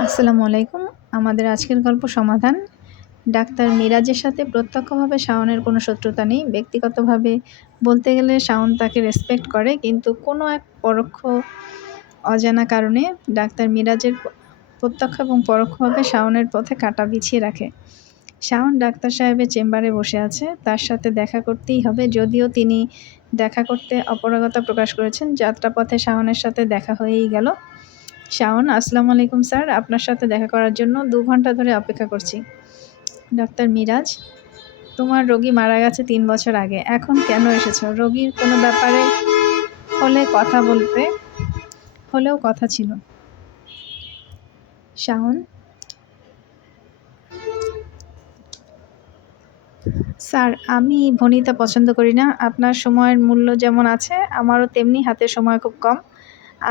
আসসালামু আলাইকুম। আমাদের আজকের গল্প সমাধান। ডাক্তার মিরাজের সাথে প্রত্যক্ষভাবে শাওনের কোনো শত্রুতা নেই। ব্যক্তিগতভাবে বলতে গেলে শাওন তাকে রেসপেক্ট করে, কিন্তু কোনো এক পরোক্ষ অজানা কারণে ডাক্তার মিরাজের প্রত্যক্ষ এবং পরোক্ষভাবে শাওনের পথে কাঁটা বিছিয়ে রাখে। শাওন ডাক্তার সাহেবের চেম্বারে বসে আছে। তার সাথে দেখা করতেই হবে, যদিও তিনি দেখা করতে অপারগতা প্রকাশ করেছেন। যাত্রাপথে শাওনের সাথে দেখা হয়েই গেল। শাওন, আসসালামু আলাইকুম স্যার। আপনার সাথে দেখা করার জন্য ২ ঘন্টা ধরে অপেক্ষা করছি। ডাক্তার মিরাজ, তোমার রোগী মারা গেছে ৩ বছর আগে। এখন কেন এসেছো? রোগীর কোনো ব্যাপারে হলেও কথা ছিল। শাওন, স্যার, আমি ভনিতা পছন্দ করি না। আপনার সময়ের মূল্য যেমন আছে, আমারও তেমনি হাতে সময় খুব কম।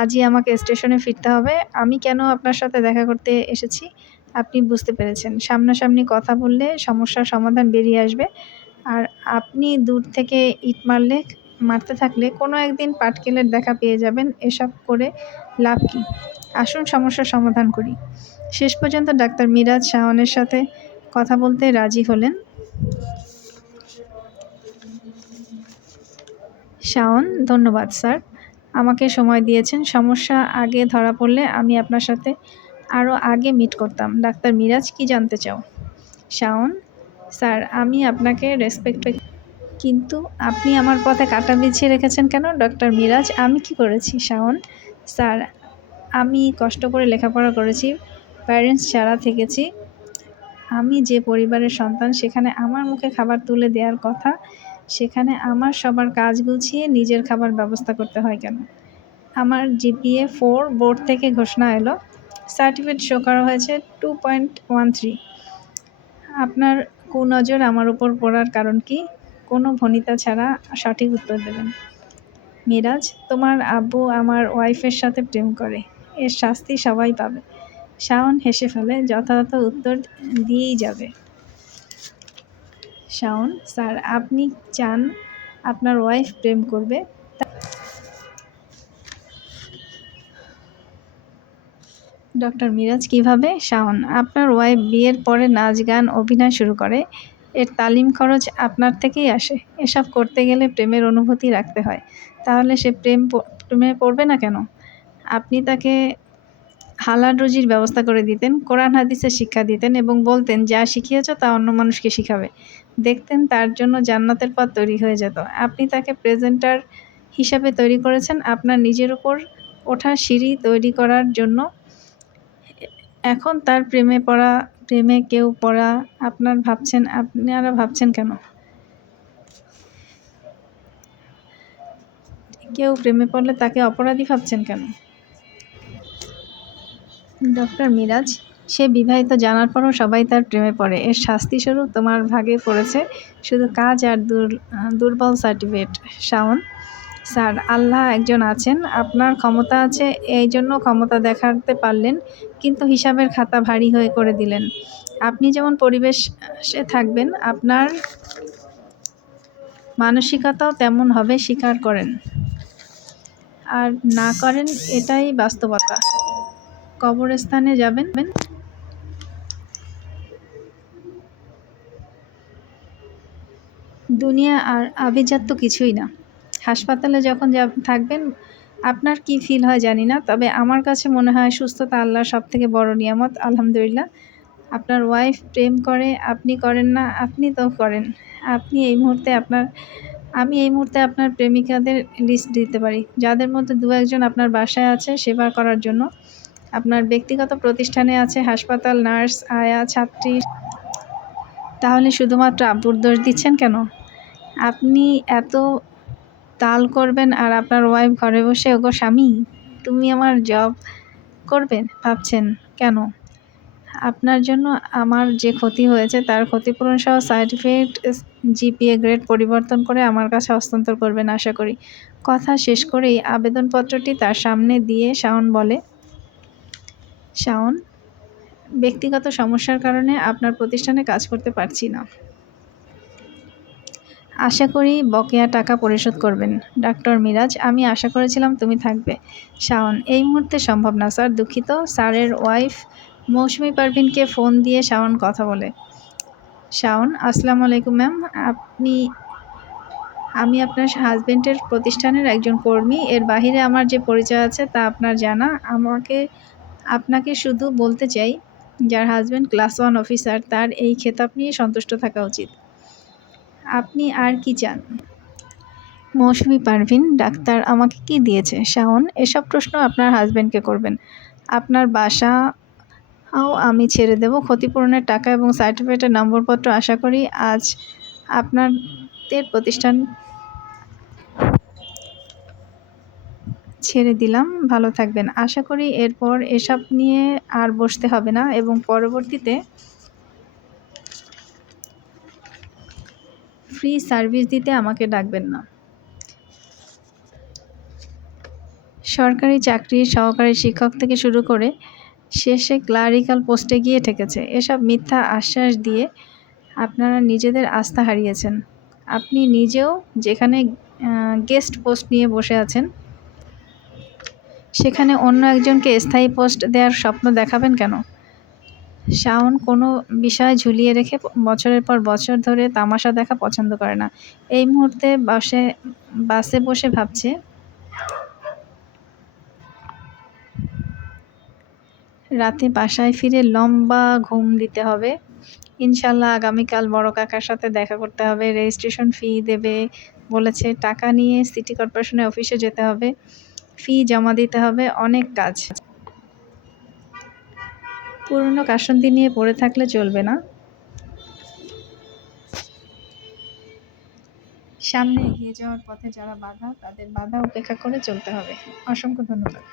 আজই আমাকে স্টেশনে ফিরতে হবে। আমি কেন আপনার সাথে দেখা করতে এসেছি আপনি বুঝতে পেরেছেন। সামনাসামনি কথা বললে সমস্যার সমাধান বেরিয়ে আসবে। আর আপনি দূর থেকে ইট মারতে থাকলে কোনো একদিন পাটকেলের দেখা পেয়ে যাবেন। এসব করে লাভ কী? আসুন সমস্যার সমাধান করি। শেষ পর্যন্ত ডাক্তার মিরাজ শাওনের সাথে কথা বলতে রাজি হলেন। শাওন, ধন্যবাদ স্যার, আমাকে সময় দিয়েছেন। সমস্যা আগে ধরা পড়লে আমি আপনার সাথে আরও আগে মিট করতাম। ডাক্তার মিরাজ, কি জানতে চাও? শাওন, স্যার, আমি আপনাকে রেসপেক্ট, কিন্তু আপনি আমার পথে কাঁটা বিছিয়ে রেখেছেন কেন? ডক্টর মিরাজ, আমি কি করেছি? শাওন, স্যার, আমি কষ্ট করে লেখাপড়া করেছি, প্যারেন্টস ছাড়া থেকেছি। আমি যে পরিবারের সন্তান, সেখানে আমার মুখে খাবার তুলে দেওয়ার কথা, সেখানে আমার সবার কাজ গুছিয়ে নিজের খাবার ব্যবস্থা করতে হয় কেন? আমার জিপিএ 4, বোর্ড থেকে ঘোষণা এলো, সার্টিফিকেট শো করা হয়েছে 2.13। আপনার কুনজর আমার উপর পড়ার কারণ কি? কোনো ভনিতা ছাড়া সঠিক উত্তর দেবেন। মিরাজ, তোমার আব্বু আমার ওয়াইফের সাথে প্রেম করে। এর শাস্তি সবাই পাবে। শাওন হেসে ফেলে, যথাযথ উত্তর দিয়েই যাবে। শাওন, স্যার, আপনি চান আপনার ওয়াইফ প্রেম করবে? ডক্টর মিরাজ, কিভাবে? শাওন, আপনার ওয়াইফ বিয়ের পরে নাচ গান অভিনয় শুরু করে। এর তালিম খরচ আপনার থেকেই আসে। এসব করতে গেলে প্রেমের অনুভূতি রাখতে হয়। তাহলে সে প্রেমে পড়বে না কেন? আপনি তাকে হালাল রুজির ব্যবস্থা করে দিতেন, কোরআন হাদিসের শিক্ষা দিতেন এবং বলতেন, যা শিখিয়েছ তা অন্য মানুষকে শিখাবে। দেখতেন তার জন্য জান্নাতের পথ তৈরি হয়ে যেত। আপনি তাকে প্রেজেন্টার হিসাবে তৈরি করেছেন আপনার নিজের উপর ওঠার সিঁড়ি তৈরি করার জন্য। এখন তার প্রেমে কেউ পড়া আপনারা ভাবছেন কেন? কেউ প্রেমে পড়লে তাকে অপরাধী ভাবছেন কেন? ডক্টর মিরাজ, সে বিবাহিত জানার পরও সবাই তার প্রেমে পড়ে। এর শাস্তিস্বরূপ তোমার ভাগে পড়েছে শুধু কাজ আর দুর্বল সার্টিফিকেট। শাওন, স্যার, আল্লাহ একজন আছেন, আপনার ক্ষমতা আছে, এই জন্য ক্ষমতা দেখাতে পারলেন, কিন্তু হিসাবের খাতা ভারী হয়ে করে দিলেন। আপনি যেমন পরিবেশে থাকবেন, আপনার মানসিকতাও তেমন হবে। স্বীকার করেন আর না করেন, এটাই বাস্তবতা। কবরস্থানে যাবেন। দুনিয়া আর আভিজাত্য কিছুই না। হাসপাতালে যখন থাকবেন, আপনার কি ফিল হয় জানি না, তবে আমার কাছে মনে হয় সুস্থতা আল্লাহর সবথেকে বড় নিয়ামত। আলহামদুলিল্লাহ। আপনার ওয়াইফ প্রেম করে, আপনি করেন না। আপনি তো করেন। আমি এই মুহূর্তে আপনার প্রেমিকাদের লিস্ট দিতে পারি, যাদের মধ্যে 2-1 আপনার বাসায় আছে সেবা করার জন্য, আপনার ব্যক্তিগত প্রতিষ্ঠানে আছে, হাসপাতাল, নার্স, আয়া, ছাত্রী। তাহলে শুধুমাত্র আব্বুর দোষ দিচ্ছেন কেন? আপনি এত তাল করবেন আর আপনার ওয়াইফ ঘরে বসে, ওগো স্বামী, তুমি আমার জব করবে ভাবছেন কেন? আপনার জন্য আমার যে ক্ষতি হয়েছে তার ক্ষতিপূরণ সহ সার্টিফিকেট, জিপিএ গ্রেড পরিবর্তন করে আমার কাছে হস্তান্তর করবেন আশা করি। কথা শেষ করেই আবেদনপত্রটি তার সামনে দিয়ে শাওন বলে, শাওন, ব্যক্তিগত সমস্যার কারণে আপনার প্রতিষ্ঠানে কাজ করতে পারছি না। আশা করি বকেয়া টাকা পরিশোধ করবেন। ডাক্তার মিরাজ, আমি আশা করেছিলাম তুমি থাকবে। শাওন, এই মুহূর্তে সম্ভব না স্যার, দুঃখিত। স্যারের ওয়াইফ মৌসুমী পারভিনকে ফোন দিয়ে শাওন কথা বলে। শাওন, আসসালামু আলাইকুম ম্যাম। আমি আপনার হাজবেন্ডের প্রতিষ্ঠানের একজন কর্মী। এর বাহিরে আমার যে পরিচয় আছে তা আপনার জানা। আপনাকে শুধু বলতে চাই, যার হাজবেন্ড ক্লাস 1 অফিসার তার এই খেতাব নিয়ে সন্তুষ্ট থাকা উচিত। আপনি আর কি চান? মৌসুমী পারভিন, ডাক্তার আমাকে কি দিয়েছে? শাওন, এসব প্রশ্ন আপনার হাজবেন্ডকে করবেন। আপনার বাসাও আমি ছেড়ে দেব। ক্ষতিপূরণের টাকা এবং সার্টিফিকেটের নম্বরপত্র আশা করি আজ আপনাদের প্রতিষ্ঠান ছেড়ে দিলাম। ভালো থাকবেন। আশা করি এরপর এসব নিয়ে আর বসতে হবে না এবং পরবর্তীতে ফ্রি সার্ভিস দিতে আমাকে ডাকবেন না। সরকারি চাকরির সহকারী শিক্ষক থেকে শুরু করে শেষে ক্লারিক্যাল পোস্টে গিয়ে ঠেকেছে। এসব মিথ্যা আশ্বাস দিয়ে আপনারা নিজেদের আস্থা হারিয়েছেন। আপনি নিজেও যেখানে গেস্ট পোস্ট নিয়ে বসে আছেন, সেখানে অন্য একজনকে স্থায়ী পোস্ট দেওয়ার স্বপ্ন দেখাবেন কেন? শাওন কোনো বিষয় ঝুলিয়ে রেখে বছরের পর বছর ধরে তামাশা দেখা পছন্দ করে না। এই মুহূর্তে বাসে বসে ভাবছে, রাতে বাসায় ফিরে লম্বা ঘুম দিতে হবে। ইনশাল্লাহ আগামীকাল বড় কাকার সাথে দেখা করতে হবে। রেজিস্ট্রেশন ফি দেবে বলেছে। টাকা নিয়ে সিটি কর্পোরেশনের অফিসে যেতে হবে। ফি জমা দিতে হবে। অনেক কাজ। পুরনো কাসুন্দি নিয়ে পড়ে থাকলে চলবে না। সামনে এগিয়ে যাওয়ার পথে যারা বাধা, তাদের বাধা উপেক্ষা করে চলতে হবে। অসংখ্য ধন্যবাদ।